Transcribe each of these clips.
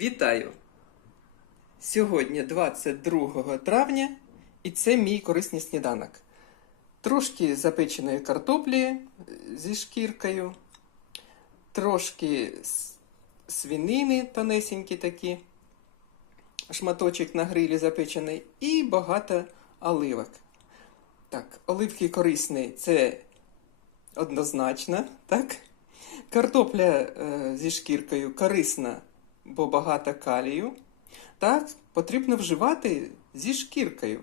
Вітаю! Сьогодні 22 травня, і це мій корисний сніданок. Трошки запеченої картоплі е, зі шкіркою, трошки свинини тонесенькі такі, шматочок на грилі запечений, і багато оливок. Так, оливки корисні це однозначно, так? Картопля е, зі шкіркою корисна, бо багато калію. Так, потрібно вживати зі шкіркою.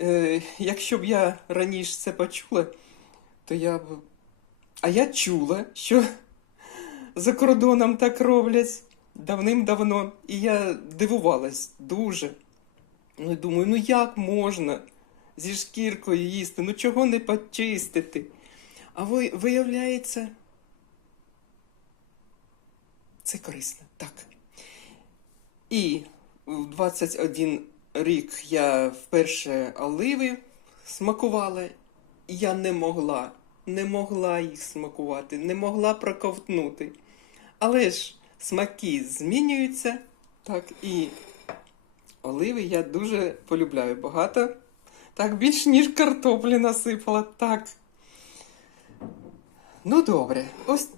Е, якщо б я раніше це почула, то я б. А я чула, що за кордоном так роблять давним-давно. І я дивувалась дуже. Ну, думаю, ну як можна зі шкіркою їсти? Ну чого не почистити? А ви, виявляється, це корисно, так. І в 21 рік я вперше оливи смакувала, і я не могла, не могла їх смакувати, не могла проковтнути. Але ж смаки змінюються, так, і оливи я дуже полюбляю багато. Так, більш ніж картоплі насипала, так. Ну, добре, ось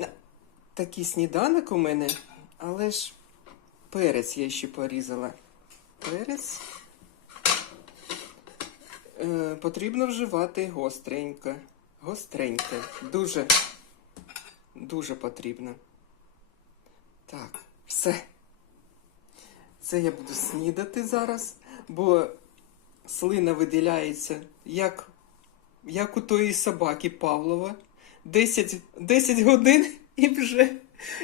такий сніданок у мене, але ж перець я ще порізала. Перець е, потрібно вживати гостренько. Гостренько. Дуже, дуже потрібно. Так, все. Це я буду снідати зараз, бо слина виділяється, як, як у тої собаки Павлова. 10, 10 годин і вже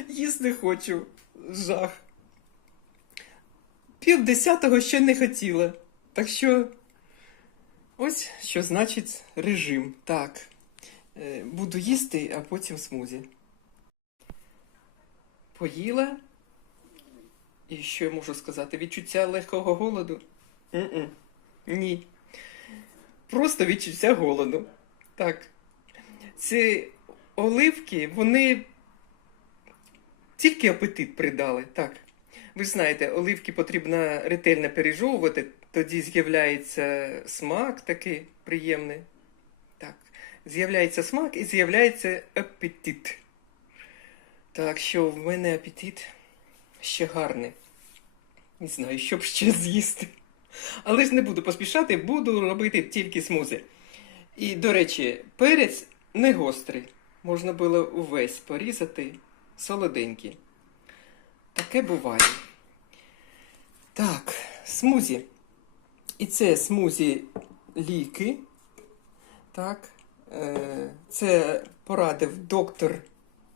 їсти хочу. Жах. Пів десятого ще не хотіла. Так що ось що значить режим. Так. Е, Буду їсти, а потім смузі. Поїла. І що я можу сказати? Відчуття легкого голоду? М-м. Ні. Просто відчуття голоду. Так. Ці оливки, вони тільки апетит придали. Так. Ви ж знаєте, оливки потрібно ретельно пережовувати, тоді з'являється смак такий приємний. Так. З'являється смак і з'являється апетит. Так що в мене апетит ще гарний. Не знаю, що б ще з'їсти. Але ж не буду поспішати, буду робити тільки смузи. І, до речі, перець не гострий. Можна було увесь порізати солоденький. Таке буває. Так, смузі. І це смузі ліки. Так. Е, Це порадив доктор,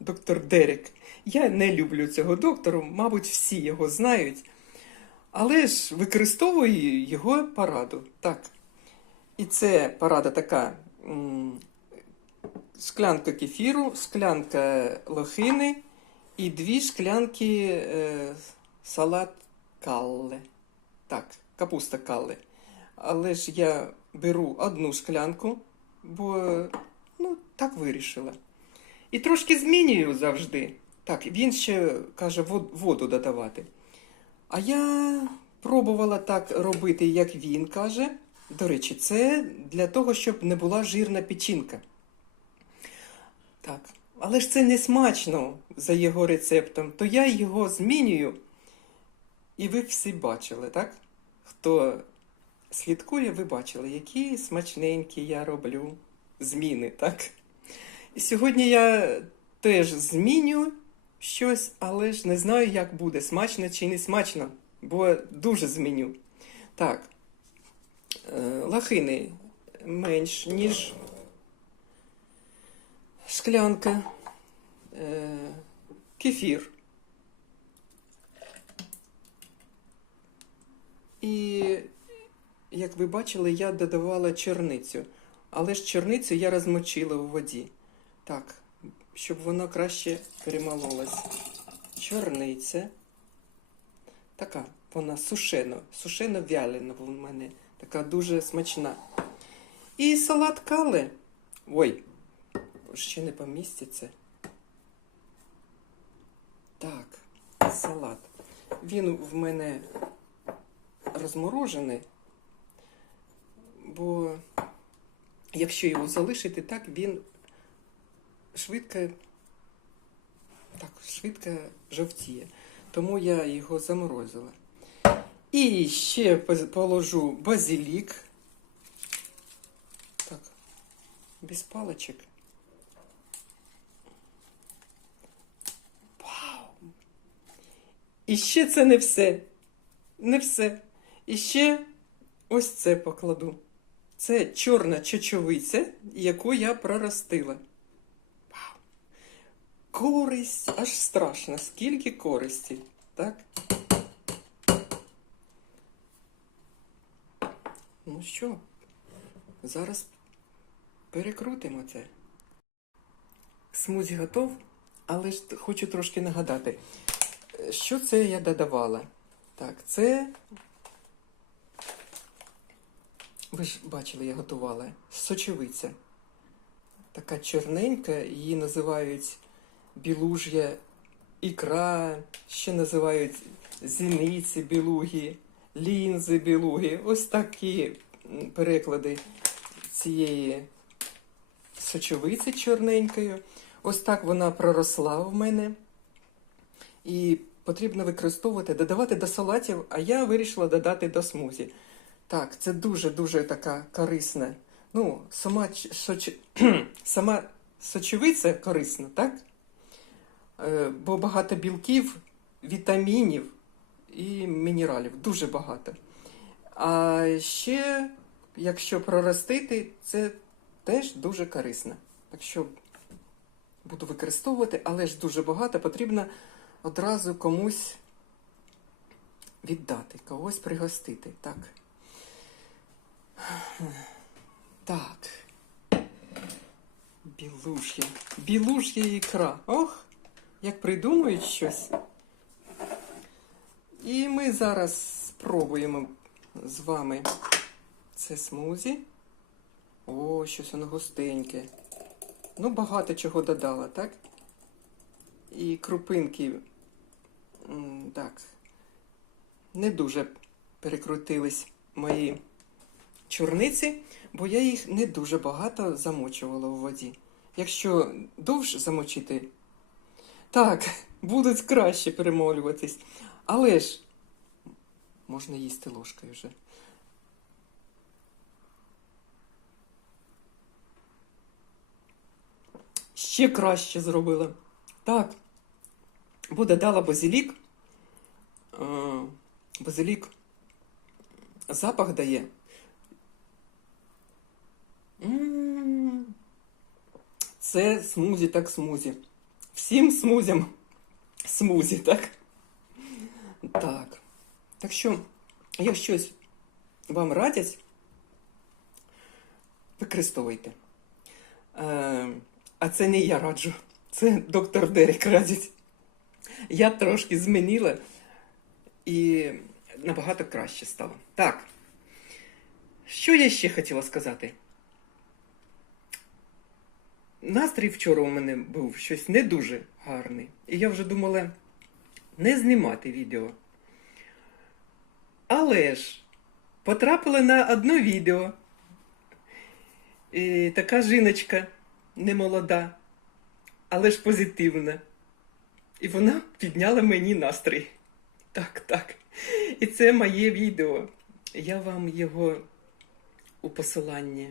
доктор Дерек. Я не люблю цього доктору, мабуть, всі його знають. Але ж використовую його пораду. Так. І це порада така: склянка кефіру, склянка лохини і дві шклянки е, салат калле. Так, капуста калле. Але ж я беру одну шклянку, бо ну, так вирішила. І трошки змінюю завжди. Так, він ще каже воду додавати. А я пробувала так робити, як він каже. До речі, це для того, щоб не була жирна печінка. Так. Але ж це не смачно за його рецептом, то я його змінюю. І ви всі бачили, так? Хто слідкує, ви бачили, які смачненькі я роблю зміни, так? І сьогодні я теж зміню щось, але ж не знаю, як буде, смачно чи не смачно, бо дуже зміню. Так, е, лахини менш, ніж шклянка, е, кефір. І, як ви бачили, я додавала черницю. Але ж черницю я розмочила у воді. Так, щоб воно краще перемололось. Чорниця. Така, вона сушено, сушено вялена в мене. Така дуже смачна. І салат кале. Ой, ще не поміститься. Так, салат. Він в мене розморожений, бо якщо його залишити так, він швидко, так, швидко жовтіє. Тому я його заморозила. І ще положу базилік. Так, без паличок. Вау! І ще це не все. Не все. І ще ось це покладу. Це чорна чечовиця, яку я проростила. Вау! Користь, аж страшно, скільки користі, так? Ну що, зараз перекрутимо це. Смузі готов, але ж хочу трошки нагадати, що це я додавала. Так, це. Ви ж бачили, я готувала. Сочевиця. Така чорненька, її називають білуж'я ікра, ще називають зіниці білугі, лінзи білугі. Ось такі переклади цієї сочовиці чорненькою. Ось так вона проросла в мене. І потрібно використовувати, додавати до салатів, а я вирішила додати до смузі. Так, це дуже-дуже така корисна. Ну, сама, соч... сама сочевиця корисна, так? Е, Бо багато білків, вітамінів і мінералів. Дуже багато. А ще, якщо проростити, це теж дуже корисно. Так що буду використовувати, але ж дуже багато потрібно одразу комусь віддати, когось пригостити. Так. Так. Білуж'я. Білуж'я ікра. Ох, як придумують щось. І ми зараз спробуємо з вами це смузі. О, щось воно густеньке. Ну, багато чого додала, так? І крупинки. Так. Не дуже перекрутились мої чорниці, бо я їх не дуже багато замочувала у воді. Якщо довше замочити, так, будуть краще перемолюватись. Але ж можна їсти ложкою вже. Ще краще зробила. Так. Бо додала базилік. Е, Базилік запах дає. Це смузі, так смузі. Всім смузям смузі, так? Так. Так що, як щось вам радять, використовуйте. Е, а це не я раджу, це доктор Дерек радить. Я трошки змінила і набагато краще стало. Так. Що я ще хотіла сказати? Настрій вчора у мене був щось не дуже гарний. І я вже думала не знімати відео. Але ж потрапила на одне відео. І така жіночка немолода, але ж позитивна. І вона підняла мені настрій. Так, так. І це моє відео. Я вам його у посиланні.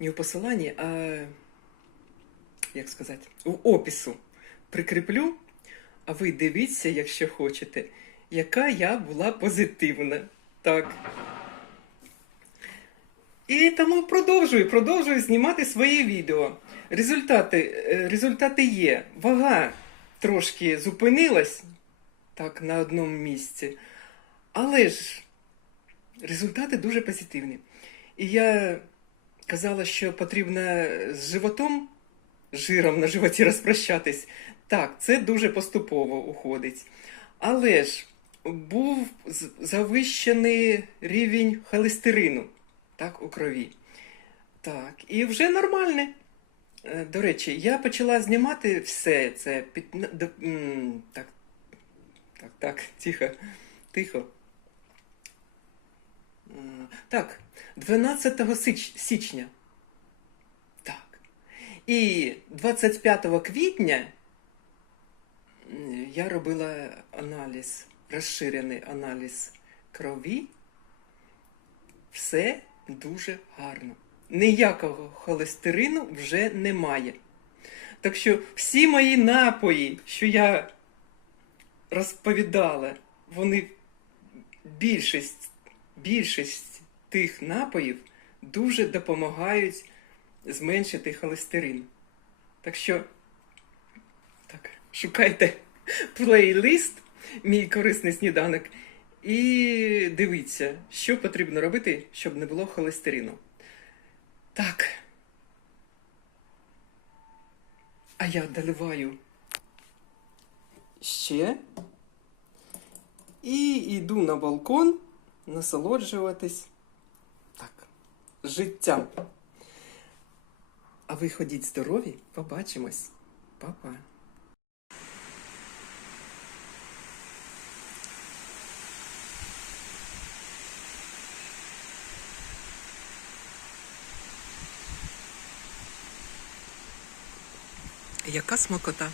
Не у посиланні, а як сказати, у опису прикріплю. А ви дивіться, якщо хочете, яка я була позитивна. Так. І тому продовжую, продовжую знімати свої відео. Результати, е, результати є. Вага трошки зупинилась так, на одному місці. Але ж результати дуже позитивні. І я казала, що потрібно з животом, жиром на животі розпрощатись. Так, це дуже поступово уходить. Але ж був завищений рівень холестерину так, у крові. Так, і вже нормальне. Е, До речі, я почала знімати все це. під- Так, так, так, тихо, тихо. Е, Так, 12 сич- січня. Так. І 25 квітня я робила аналіз, розширений аналіз крові. Все дуже гарно. Ніякого холестерину вже немає. Так що всі мої напої, що я розповідала, вони більшість, більшість тих напоїв дуже допомагають зменшити холестерин. Так що так, шукайте плейлист, мій корисний сніданок, і дивіться, що потрібно робити, щоб не було холестерину. Так. А я доливаю ще і йду на балкон насолоджуватись так, життям. А ви ходіть здорові, побачимось. Па-па. Яка смакота?